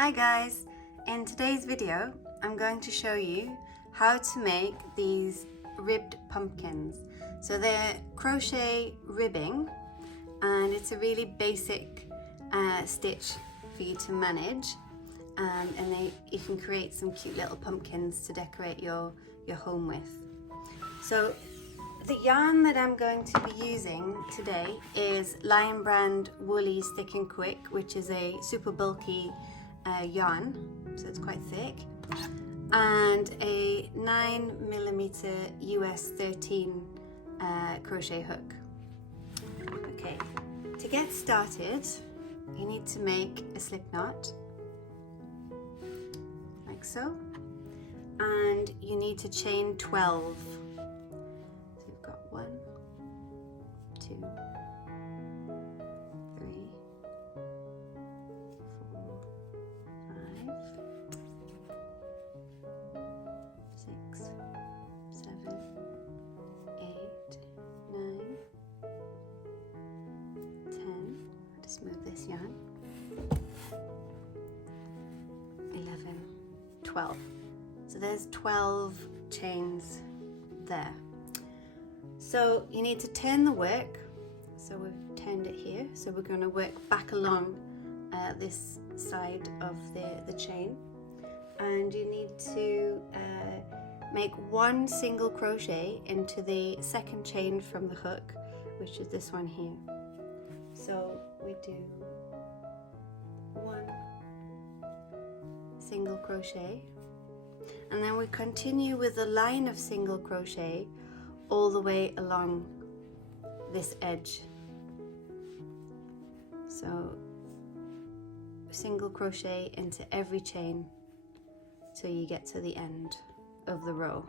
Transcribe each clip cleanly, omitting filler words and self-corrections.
Hi guys! In today's video I'm going to show you how to make these ribbed pumpkins. So they're crochet ribbing and it's a really basic stitch for you to manage, and you can create some cute little pumpkins to decorate your home with. So the yarn that I'm going to be using today is Lion Brand Woolly Thick and Quick, which is a super bulky yarn, so it's quite thick, and a 9mm US 13 crochet hook. Okay, to get started you need to make a slip knot like so, and you need to chain 12. So you've got 1, 2, 3, 4, 5, 6, 7, 8, 9, 10. I'll just move this yarn. 11, 12. So there's 12 chains there. So you need to turn the work. So we've turned it here. So we're going to work back along this side of the chain, and you need to make 1 single crochet into the second chain from the hook, which is this one here. So we do 1 single crochet, and then we continue with a line of single crochet all the way along this edge. So single crochet into every chain till you get to the end of the row.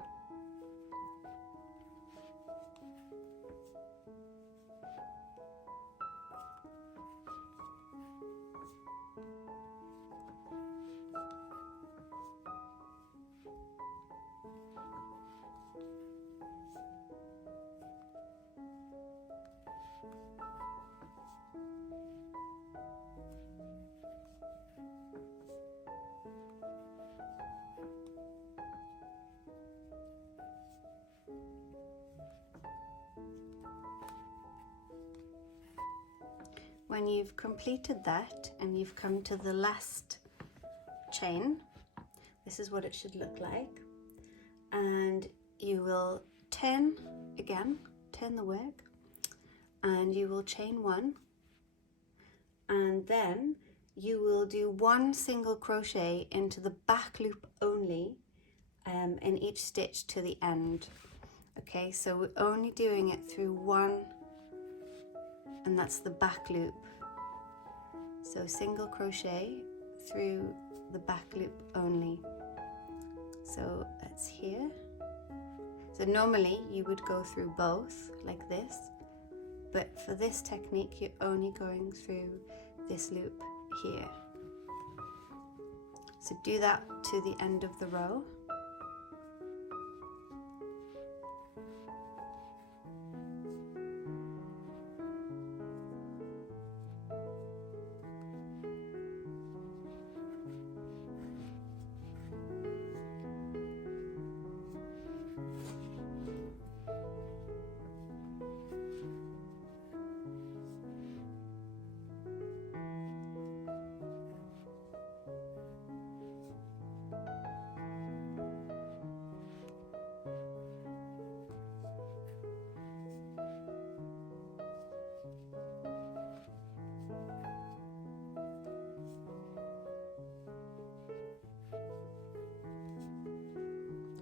When you've completed that and you've come to the last chain, this is what it should look like, and you will turn the work, and you will chain 1, and then you will do 1 single crochet into the back loop only in each stitch to the end. Okay, so we're only doing it through 1, and that's the back loop. So single crochet through the back loop only. So that's here. So normally you would go through both like this, but for this technique you're only going through this loop here. So do that to the end of the row.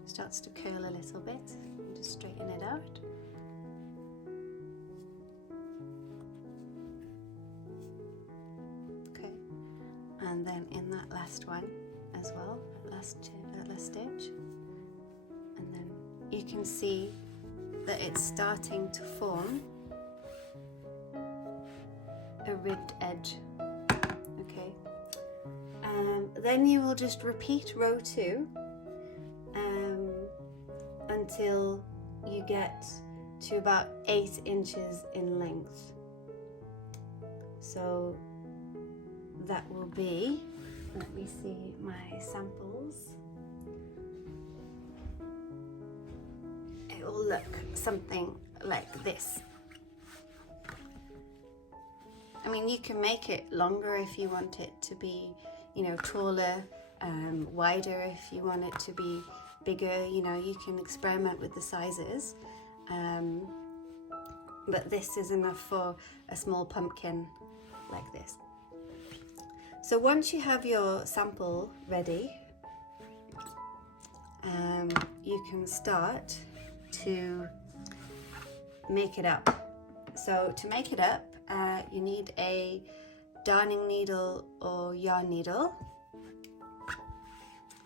Starts to curl a little bit, and just straighten it out. Okay, and then in that last one as well, last stitch, and then you can see that it's starting to form a ribbed edge. Okay, then you will just repeat row 2 until you get to about 8 inches in length. So that will be Let me see my samples. It will look something like this. I mean, you can make it longer if you want it to be, you know, taller, wider if you want it to be bigger. You know, you can experiment with the sizes. But this is enough for a small pumpkin like this. So once you have your sample ready, you can start to make it up. So to make it up, you need a darning needle or yarn needle,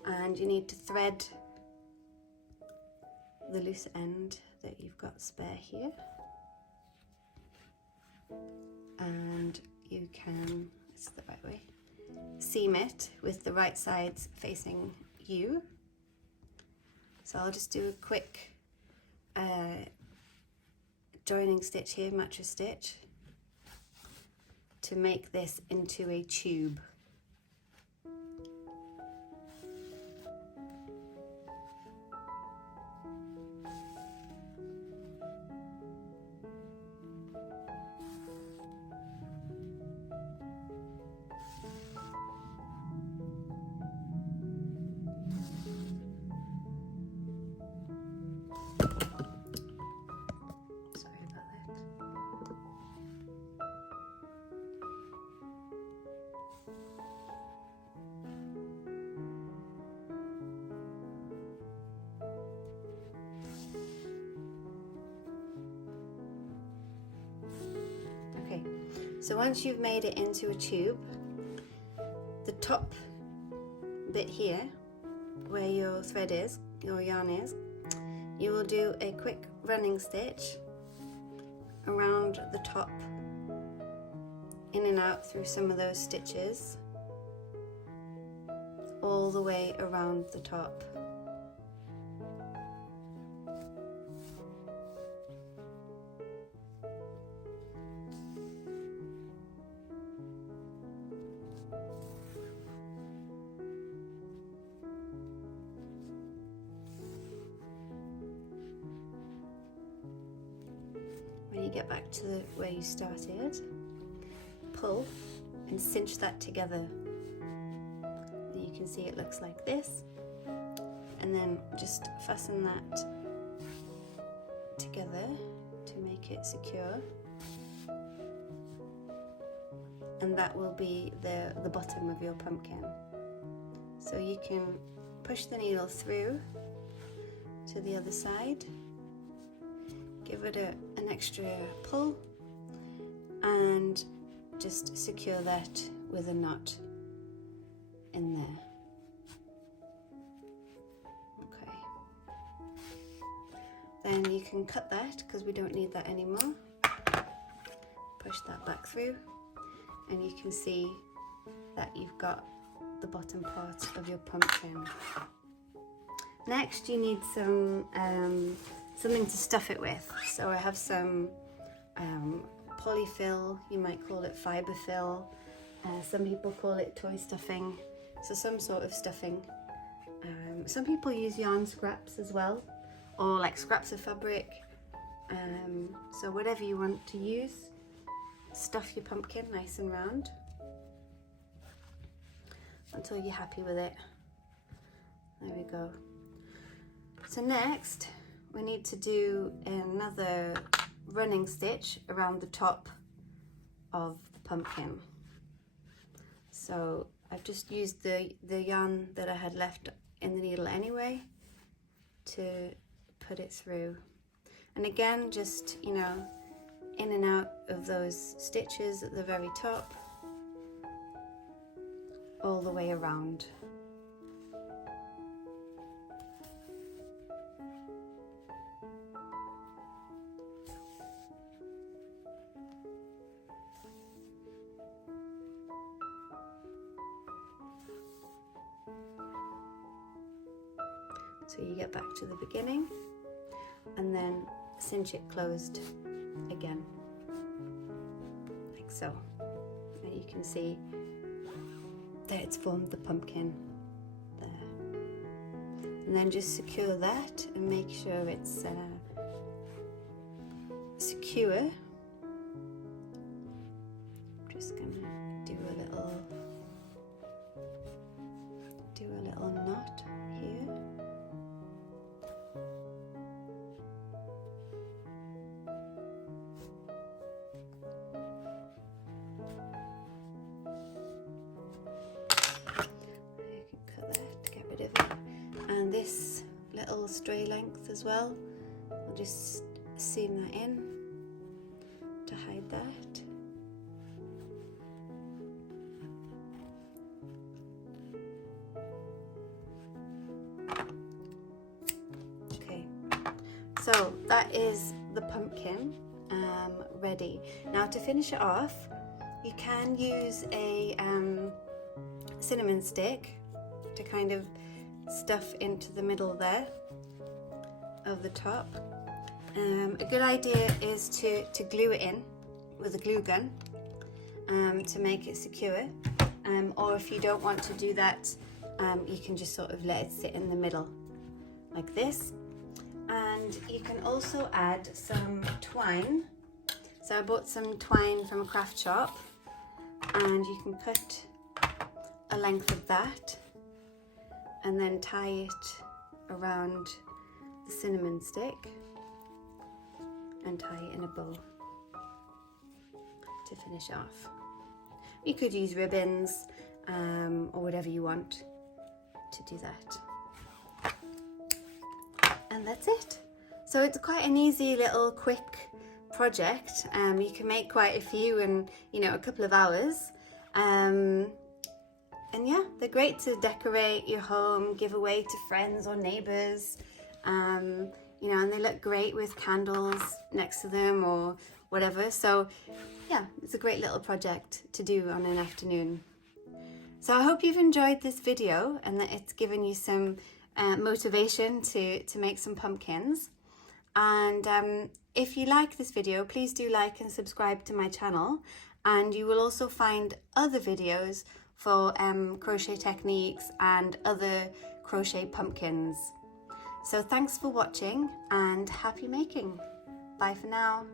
and you need to thread the loose end that you've got spare here, and you can, it's the right way, seam it with the right sides facing you. So I'll just do a quick joining stitch here, mattress stitch, to make this into a tube. So once you've made it into a tube, the top bit here, where your thread is, your yarn is, you will do a quick running stitch around the top, in and out through some of those stitches, all the way around the top. When you get back to where you started, pull and cinch that together. And you can see it looks like this. And then just fasten that together to make it secure. And that will be the bottom of your pumpkin. So you can push the needle through to the other side, give it an extra pull, and just secure that with a knot in there. Okay. Then you can cut that because we don't need that anymore. Push that back through, and you can see that you've got the bottom part of your pumpkin. Next, you need some something to stuff it with. So I have some polyfill, you might call it fibre fill. Some people call it toy stuffing. So some sort of stuffing. Some people use yarn scraps as well, or like scraps of fabric. So whatever you want to use, stuff your pumpkin nice and round until you're happy with it. There we go. So next, we need to do another running stitch around the top of the pumpkin. So I've just used the yarn that I had left in the needle anyway to put it through. And again, just, you know, in and out of those stitches at the very top, all the way around. So you get back to the beginning and then cinch it closed again, like so. And you can see there it's formed the pumpkin there. And then just secure that and make sure it's secure. I'm just gonna do a little knot here. And this little stray length as well, I'll just seam that in to hide that. Okay, so that is the pumpkin ready. Now to finish it off, you can use a cinnamon stick to kind of stuff into the middle there of the top. A good idea is to glue it in with a glue gun to make it secure, or if you don't want to do that, you can just sort of let it sit in the middle like this. And you can also add some twine. So I bought some twine from a craft shop, and you can cut a length of that and then tie it around the cinnamon stick and tie it in a bow to finish off. You could use ribbons or whatever you want to do that. And that's it. So it's quite an easy little quick project. You can make quite a few in, a couple of hours. And yeah, they're great to decorate your home, give away to friends or neighbours, and they look great with candles next to them or whatever. So yeah, it's a great little project to do on an afternoon. So I hope you've enjoyed this video and that it's given you some motivation to make some pumpkins. And if you like this video, please do like and subscribe to my channel, and you will also find other videos for crochet techniques and other crochet pumpkins. So thanks for watching and happy making. Bye for now.